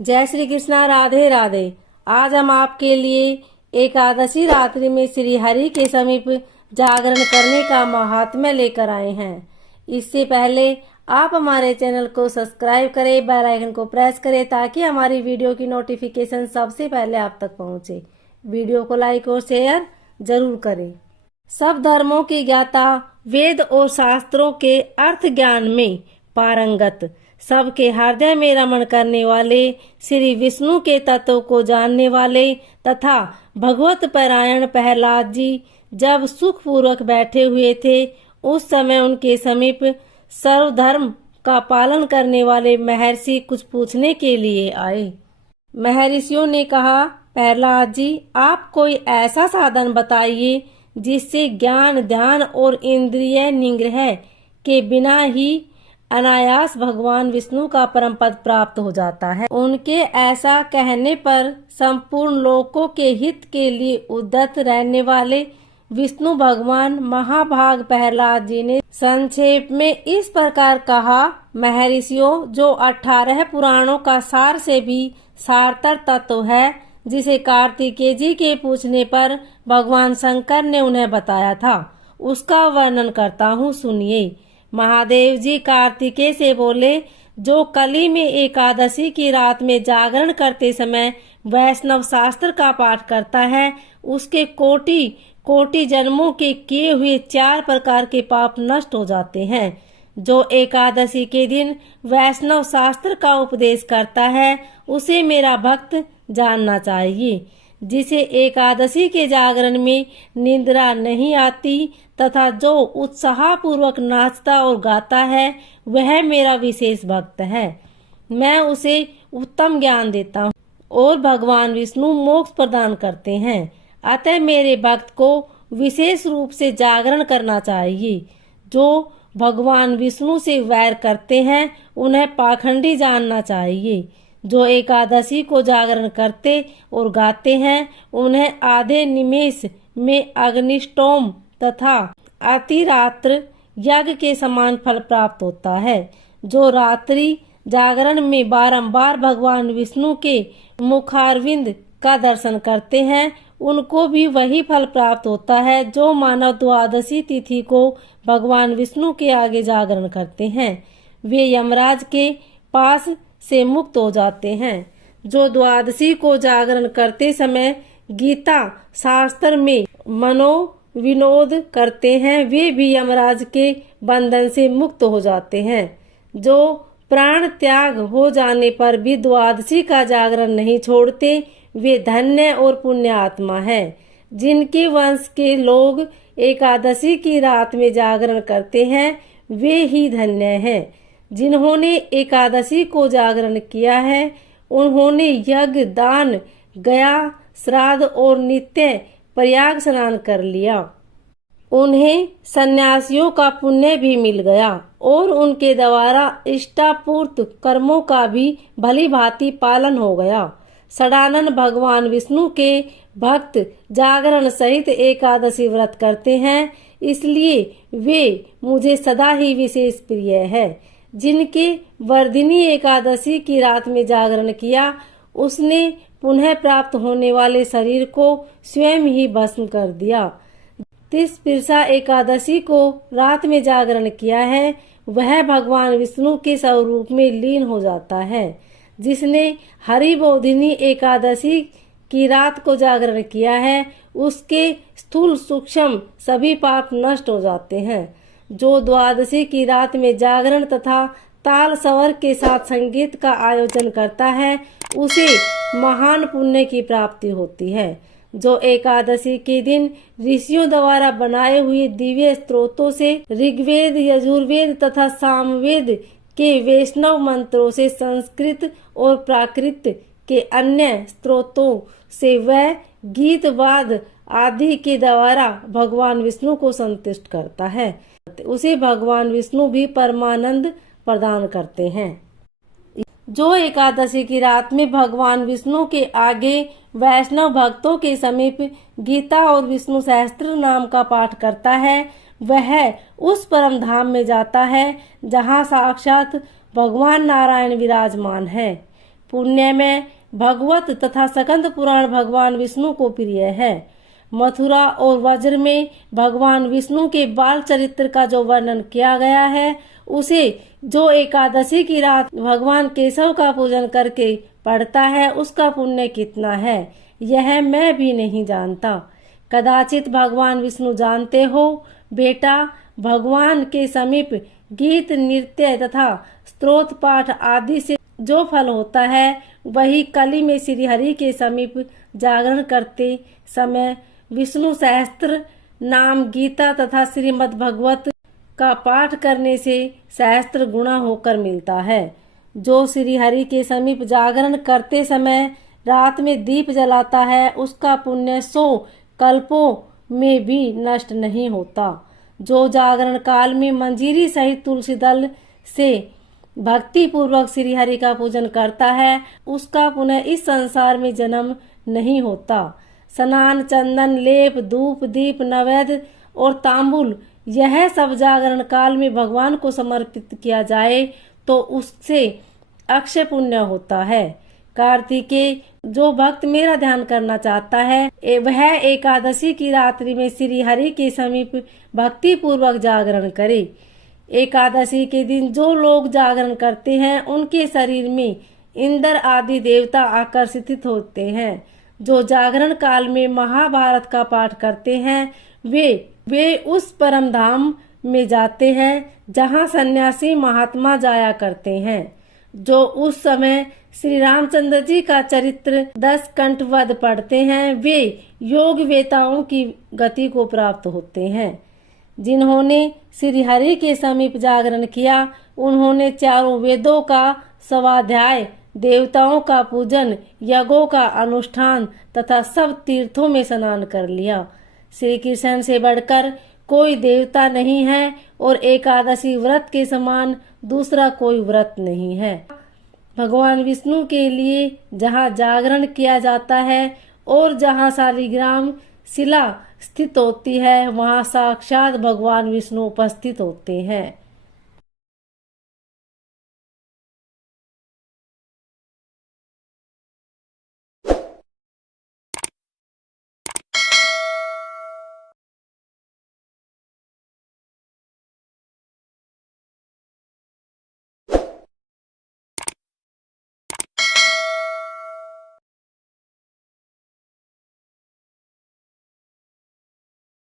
जय श्री कृष्णा। राधे राधे। आज हम आपके लिए एकादशी रात्रि में श्री हरि के समीप जागरण करने का महात्म्य लेकर आए हैं। इससे पहले आप हमारे चैनल को सब्सक्राइब करें, बेल आइकन को प्रेस करें ताकि हमारी वीडियो की नोटिफिकेशन सबसे पहले आप तक पहुंचे। वीडियो को लाइक और शेयर जरूर करें। सब धर्मों के ज्ञाता, वेद और शास्त्रों के अर्थ ज्ञान में पारंगत, सबके हृदय में रमण करने वाले, श्री विष्णु के तत्व को जानने वाले तथा भगवत परायण प्रहलाद जी जब सुख पूर्वक बैठे हुए थे, उस समय उनके समीप सर्वधर्म का पालन करने वाले महर्षि कुछ पूछने के लिए आए। महर्षियों ने कहा, प्रहलाद जी, आप कोई ऐसा साधन बताइए जिससे ज्ञान, ध्यान और इंद्रिय निग्रह के बिना ही अनायास भगवान विष्णु का परम पद प्राप्त हो जाता है। उनके ऐसा कहने पर संपूर्ण लोकों के हित के लिए उद्यत रहने वाले विष्णु भगवान महाभाग प्रहलाद जी ने संक्षेप में इस प्रकार कहा, महर्षियों, जो 18 पुराणों का सार से भी सारतर तत्व है, जिसे कार्तिकेय जी के पूछने पर भगवान शंकर ने उन्हें बताया था, उसका वर्णन करता हूँ, सुनिए। महादेव जी कार्तिकेय से बोले, जो कली में एकादशी की रात में जागरण करते समय वैष्णव शास्त्र का पाठ करता है, उसके कोटि कोटि जन्मों के किए हुए 4 प्रकार के पाप नष्ट हो जाते हैं। जो एकादशी के दिन वैष्णव शास्त्र का उपदेश करता है, उसे मेरा भक्त जानना चाहिए। जिसे एकादशी के जागरण में निद्रा नहीं आती तथा जो उत्साह पूर्वक नाचता और गाता है, वह मेरा विशेष भक्त है। मैं उसे उत्तम ज्ञान देता हूँ और भगवान विष्णु मोक्ष प्रदान करते हैं। अतः मेरे भक्त को विशेष रूप से जागरण करना चाहिए। जो भगवान विष्णु से वैर करते हैं, उन्हें पाखंडी जानना चाहिए। जो एकादशी को जागरण करते और गाते हैं, उन्हें आधे निमेष में अग्निष्टोम तथा अतिरात्र यज्ञ के समान फल प्राप्त होता है। जो रात्रि जागरण में बारंबार भगवान विष्णु के मुखारविंद का दर्शन करते हैं, उनको भी वही फल प्राप्त होता है जो मानव द्वादशी तिथि को भगवान विष्णु के आगे जागरण करते हैं। वे यमराज के पास से मुक्त हो जाते हैं। जो द्वादशी को जागरण करते समय गीता शास्त्र में मनोविनोद करते हैं, वे भी यमराज के बंधन से मुक्त हो जाते हैं। जो प्राण त्याग हो जाने पर भी द्वादशी का जागरण नहीं छोड़ते, वे धन्य और पुण्य आत्मा है। जिनके वंश के लोग एकादशी की रात में जागरण करते हैं, वे ही धन्य हैं। जिन्होंने एकादशी को जागरण किया है, उन्होंने यज्ञ, दान, गया, श्राद्ध और नित्य प्रयाग स्नान कर लिया। उन्हें सन्यासियों का पुण्य भी मिल गया और उनके द्वारा इष्टापूर्त कर्मों का भी भली भांति पालन हो गया। सदानंद भगवान विष्णु के भक्त जागरण सहित एकादशी व्रत करते हैं, इसलिए वे मुझे सदा ही विशेष प्रिय है। जिनके वर्धिनी एकादशी की रात में जागरण किया, उसने पुनः प्राप्त होने वाले शरीर को स्वयं ही भस्म कर दिया। जिस पिरसा एकादशी को रात में जागरण किया है, वह भगवान विष्णु के स्वरूप में लीन हो जाता है। जिसने हरिबोधिनी एकादशी की रात को जागरण किया है, उसके स्थूल सूक्ष्म सभी पाप नष्ट हो जाते हैं। जो द्वादशी की रात में जागरण तथा ताल स्वर के साथ संगीत का आयोजन करता है, उसे महान पुण्य की प्राप्ति होती है। जो एकादशी के दिन ऋषियों द्वारा बनाए हुए दिव्य स्त्रोतों से ऋग्वेद, यजुर्वेद तथा सामवेद के वैष्णव मंत्रों से संस्कृत और प्राकृत के अन्य स्त्रोतों से वह गीत, वाद आदि के द्वारा भगवान विष्णु को संतुष्ट करता है, उसे भगवान विष्णु भी परमानंद प्रदान करते हैं। जो एकादशी की रात में भगवान विष्णु के आगे वैष्णव भक्तों के समीप गीता और विष्णु सहस्त्र नाम का पाठ करता है, वह उस परम धाम में जाता है जहाँ साक्षात भगवान नारायण विराजमान है। पुण्य में भगवत तथा स्कंद पुराण भगवान विष्णु को प्रिय है। मथुरा और वज्र में भगवान विष्णु के बाल चरित्र का जो वर्णन किया गया है, उसे जो एकादशी की रात भगवान केशव का पूजन करके पढ़ता है, उसका पुण्य कितना है यह मैं भी नहीं जानता। कदाचित भगवान विष्णु जानते हो। बेटा, भगवान के समीप गीत, नृत्य तथा स्तोत्र पाठ आदि से जो फल होता है, वही कली में श्री हरि के समीप जागरण करते समय विष्णु सहस्त्र नाम, गीता तथा श्रीमद् भगवत का पाठ करने से सहस्त्र गुणा होकर मिलता है। जो श्री हरि के समीप जागरण करते समय रात में दीप जलाता है, उसका पुण्य 100 कल्पों में भी नष्ट नहीं होता। जो जागरण काल में मंजीरी सहित तुलसी दल से भक्ति पूर्वक श्री हरि का पूजन करता है, उसका पुनः इस संसार में जन्म नहीं होता। स्नान, चंदन, लेप, धूप, दीप, नैवेद्य और तांबुल, यह सब जागरण काल में भगवान को समर्पित किया जाए तो उससे अक्षय पुण्य होता है। कार्तिकेय, जो भक्त मेरा ध्यान करना चाहता है, वह एकादशी की रात्रि में श्री हरि के समीप भक्ति पूर्वक जागरण करे। एकादशी के दिन जो लोग जागरण करते हैं, उनके शरीर में इंद्र आदि देवता आकर्षित होते हैं। जो जागरण काल में महाभारत का पाठ करते हैं, वे उस परम धाम में जाते हैं जहाँ सन्यासी महात्मा जाया करते हैं। जो उस समय श्री रामचंद्र जी का चरित्र 10 कंठवध पढ़ते हैं, वे योग वेताओं की गति को प्राप्त होते हैं। जिन्होंने श्री हरि के समीप जागरण किया, उन्होंने चारों वेदों का स्वाध्याय, देवताओं का पूजन, यज्ञों का अनुष्ठान तथा सब तीर्थों में स्नान कर लिया। श्री कृष्ण से बढ़कर कोई देवता नहीं है और एकादशी व्रत के समान दूसरा कोई व्रत नहीं है। भगवान विष्णु के लिए जहाँ जागरण किया जाता है और जहाँ शालिग्राम शिला स्थित होती है, वहाँ साक्षात भगवान विष्णु उपस्थित होते हैं।